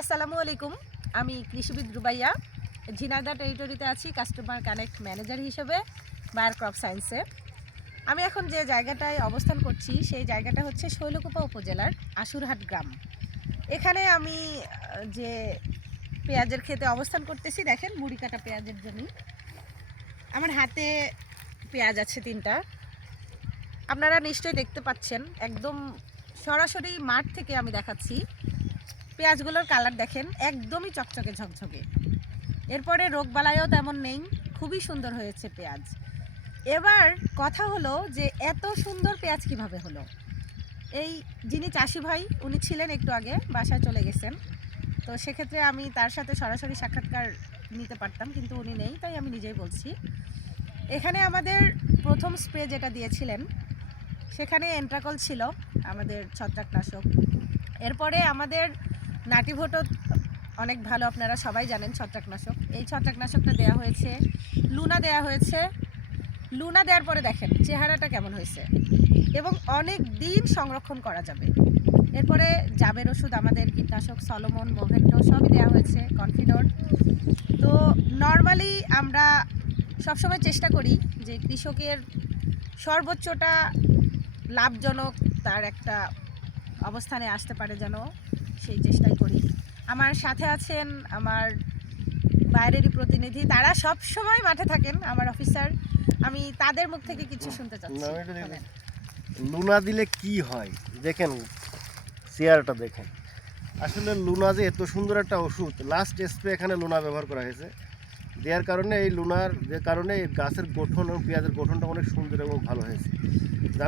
আসসালামু আলাইকুম। আমি কৃষিবিদ রুবাইয়া। ঝিনাইদা টেরিটরিতে আছি কাস্টমার কানেক্ট ম্যানেজার হিসেবে বায়ার ক্রপ সায়েন্সে আমি এখন যে জায়গাটায় অবস্থান করছি, সেই জায়গাটা হচ্ছে শৈলকুপা উপজেলার আশুরহাট গ্রাম। এখানে আমি যে পেঁয়াজের খেতে অবস্থান করতেছি, দেখেন মুড়ি কাটা পেঁয়াজের জন্য আমার হাতে পেঁয়াজ আছে তিনটা। আপনারা নিশ্চয়ই দেখতে পাচ্ছেন, একদম সরাসরি মাঠ থেকে আমি দেখাচ্ছি। পেঁয়াজগুলোর কালার দেখেন, একদমই চকচকে ঝকঝকে। এরপরে রোগবালাইও তেমন নেই, খুবই সুন্দর হয়েছে পেঁয়াজ। এবার কথা হলো যে এত সুন্দর পেঁয়াজ কীভাবে হলো? এই যিনি চাষি ভাই, উনি ছিলেন একটু আগে, বাসায় চলে গেছেন। তো সেক্ষেত্রে আমি তার সাথে সরাসরি সাক্ষাৎকার নিতে পারতাম, কিন্তু উনি নেই, তাই আমি নিজেই বলছি। এখানে আমাদের প্রথম স্প্রে যেটা দিয়েছিলেন, সেখানে এন্ট্রাকল ছিল, আমাদের ছত্রাকনাশক। এরপরে আমাদের নাটিভোটো অনেক ভালো, আপনারা সবাই জানেন ছত্রাকনাশক। এই ছত্রাকনাশকটা দেওয়া হয়েছে, লুনা দেওয়া হয়েছে। লুনা দেওয়ার পরে দেখেন, চেহারাটা কেমন হয়েছে। এবং অনেক দিন সংরক্ষণ করা যাবে। এরপরে জাবের ওষুধ আমাদের কীটনাশক সলোমন, মোভেন্টো, সবই দেওয়া হয়েছে, কনফিডর। তো নর্মালি আমরা সবসময় চেষ্টা করি যে কৃষকের সর্বোচ্চটা লাভজনক তার একটা অবস্থানে আসতে পারে যেন। সেই চেষ্টাই করি। আমার সাথে আছেন আমার বাইরেরই প্রতিনিধি। তারা সব সময় মাঠে থাকেন আমার অফিসার আমি তাদের মুখ থেকে কিছু শুনতে চাচ্ছি। লুনা দিলে কি হয়? দেখেন চেয়ারটা দেখেন। আসলে লুনা যে এত সুন্দর একটা ওষুধ লাস্ট স্প্রে এখানে লুনা ব্যবহার করা হয়েছে। দেওয়ার কারণে এই লুনার যে কারণে এই গাছের গঠন এবং পেঁয়াজের গঠনটা অনেক সুন্দর এবং ভালো হয়েছে।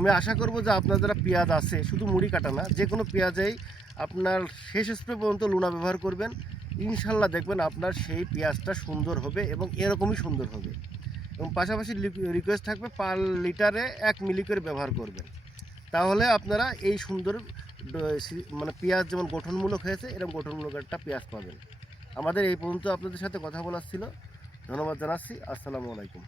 আমি আশা করব যে আপনার যারা পেঁয়াজ আছে শুধু মুড়ি কাটা না যে কোনো পেঁয়াজেই আপনার শেষ স্প্রে পর্যন্ত লুনা ব্যবহার করবেন। ইনশাল্লাহ দেখবেন আপনার সেই পেঁয়াজটা সুন্দর হবে এবং এরকমই সুন্দর হবে। এবং পাশাপাশি রিকোয়েস্ট থাকবে পার লিটারে এক মিলি করে ব্যবহার করবেন। তাহলে আপনারা এই সুন্দর মানে পেঁয়াজ যেমন গঠনমূলক হয়েছে, এরকম গঠনমূলক একটা পেঁয়াজ পাবেন। আমাদের এই পর্যন্ত আপনাদের সাথে কথা বলার ছিল। ধন্যবাদ জানাচ্ছি। আসসালামু আলাইকুম।